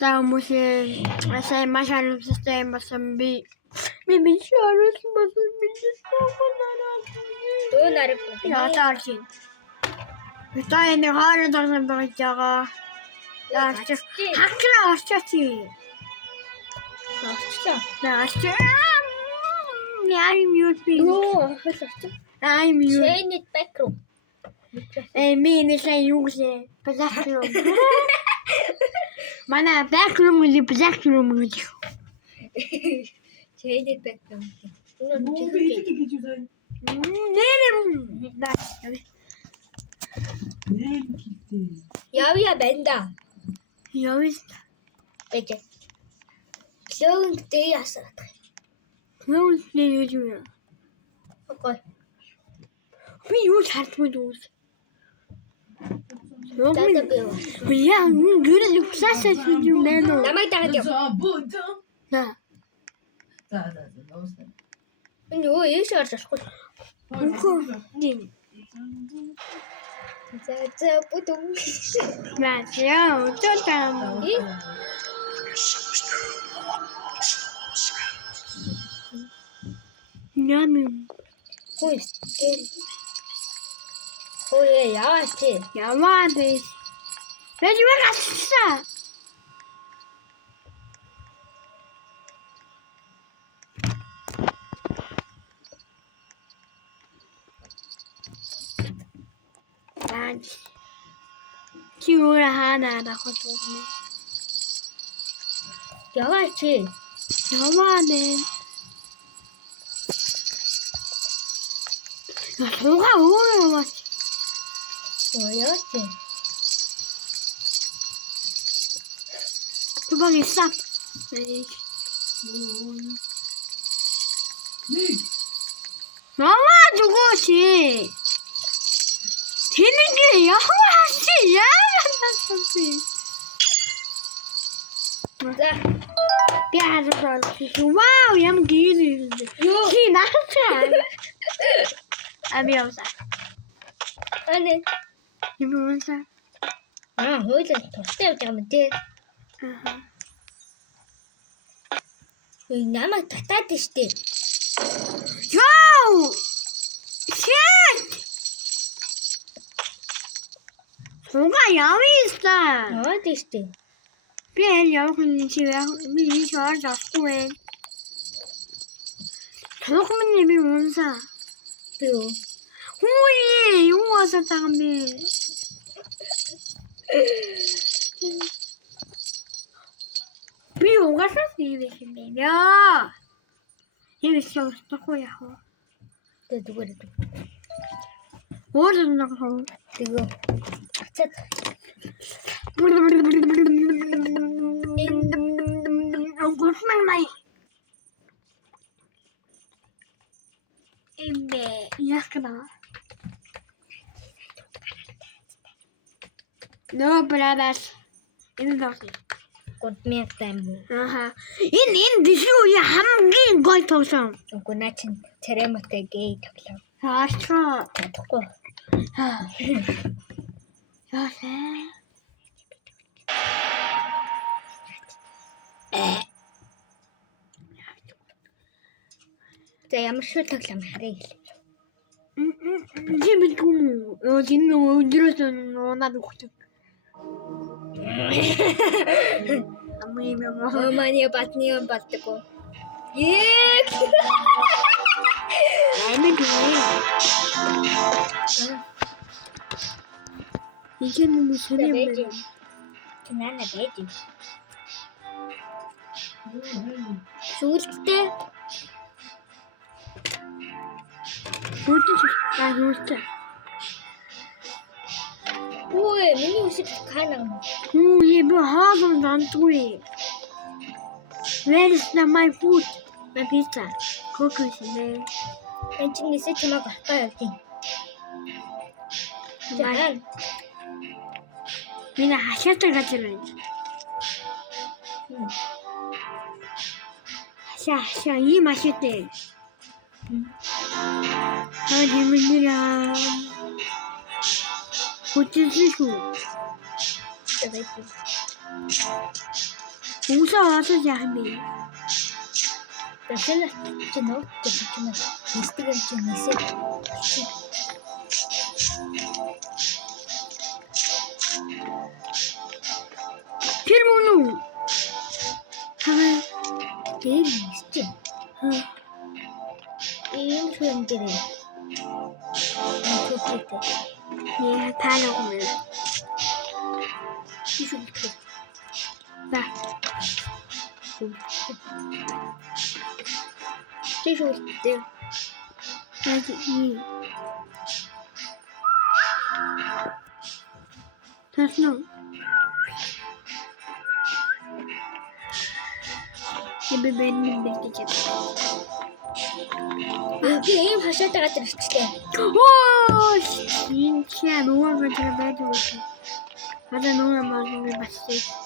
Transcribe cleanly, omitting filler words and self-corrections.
За хүмүүсээ сайн маш харамсалтай юм болсон би шаарсан болсон би Дөө нарыг ятаарч. Битаа энэ хаана тарсан байж байгаа. Хачраа орчооч. орчлоо. I'm mute. Юу орчлоо. I'm mute. Change it back room. Миний сайн юу гэсэн black room. Манай black room гэж black room гэж. Change it back room. Явъя бэнда. Явъя. Бэж. Клоун дэй асаад. Клоун дэй юу? Окей. Би юу чардгүй дүүс. Дата бив. Яа, гэрэл ухсаасаа юу нэ. Намайг дагаад яв. За. Энэ юу ийш орж болохгүй. За будум. Яа, чотам. Ням. Хөөе. Хөөе яач. Яваад. Бэж юу гацсан? Чиура хана да хотоне. Яваач. Яваане. Яага өөрөө яваач. Яач. Тубаг исап. Мама дугоочи. Тэнэг яваач яагаад За. Вау, ям гиз. Юу? Чи наачаа. Абиоса. Ане. Юуса. Хойлоо тустай явж байгаа юм тий. Намайг татаад штэ. Йоу! Shit! Суга явъя. Яваад штэ. Би явах юм чи би шаарж авахгүй байна. Тох минь би унсаа. Би юу? Хөөе, юу асаа тагам би. Би угаасаа хийх юм байна. Энэ шоустахгүй яах вэ? Тэгвэл Өөр нэг хоо. тэгээ. Ацаад. Гүрмэнай. Имбе яхна. No brothers. Энэ доо. Гудмяг тайм. Аха. Энэ дишүү хамгийн гой тоглоом. Үгүй наа чин цараматай гей тоглоом. Хаачаа. Чадахгүй. Яасан. За ямар шүү тоглоом харъя хэл. Жимэл гүм. Жин өдрөөс наад өгч. Мания батны баттако. Ех. Амиг. Ихэн юм сонирм. Кинана бэж. Шүүлттэй. Шүүлттэй. Ой, миний үсэг канаа. Юу би хаадан дантгүй. Where is my food? My pizza. Cookies man. Энд чинь нэсэ чамаа батгаа явдیں۔ Яа. Миний хашаатай газар байна. Хашаа ийм хашаатай. Хадимнийа. Хүчтэй шүү. Тэгвэл 무서워서 야미. Rasanya cino, cino, Instagram cino sih. 필모노. 하나. Dia miskin. Ini film dia. Untuk kita. 예, 바라고는. Itu. 봐. Itu dia. 아직 이. 됐어. 이제 맨날 먹이자. Game hasil tak terus deh. 오, 진짜 너무 가지고 매도 못해. 맞아, 너무 많이 봤어.